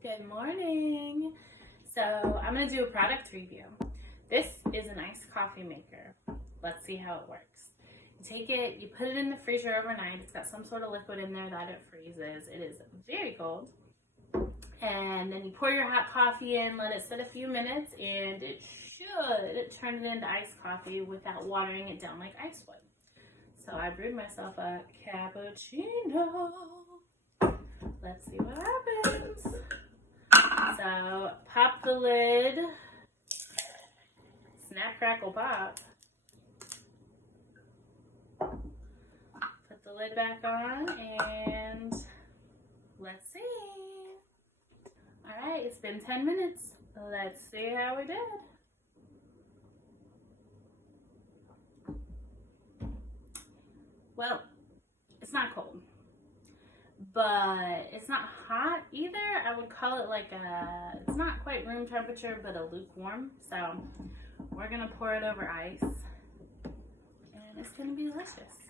Good morning. So I'm going to do a product review. This is an iced coffee maker. Let's see how it works. You take it, you put it in the freezer overnight. It's got some sort of liquid in there that it freezes. It is very cold. And then you pour your hot coffee in, let it sit a few minutes, and it should turn it into iced coffee without watering it down like ice would. So I brewed myself a cappuccino. Let's see what happens. So pop the lid, snap, crackle, pop. Put the lid back on and let's see. All right, it's been 10 minutes. Let's see how we did. Well, it's not cold, but it's not hot either. I would call it like it's not quite room temperature, but a lukewarm. So we're gonna pour it over ice and it's gonna be delicious.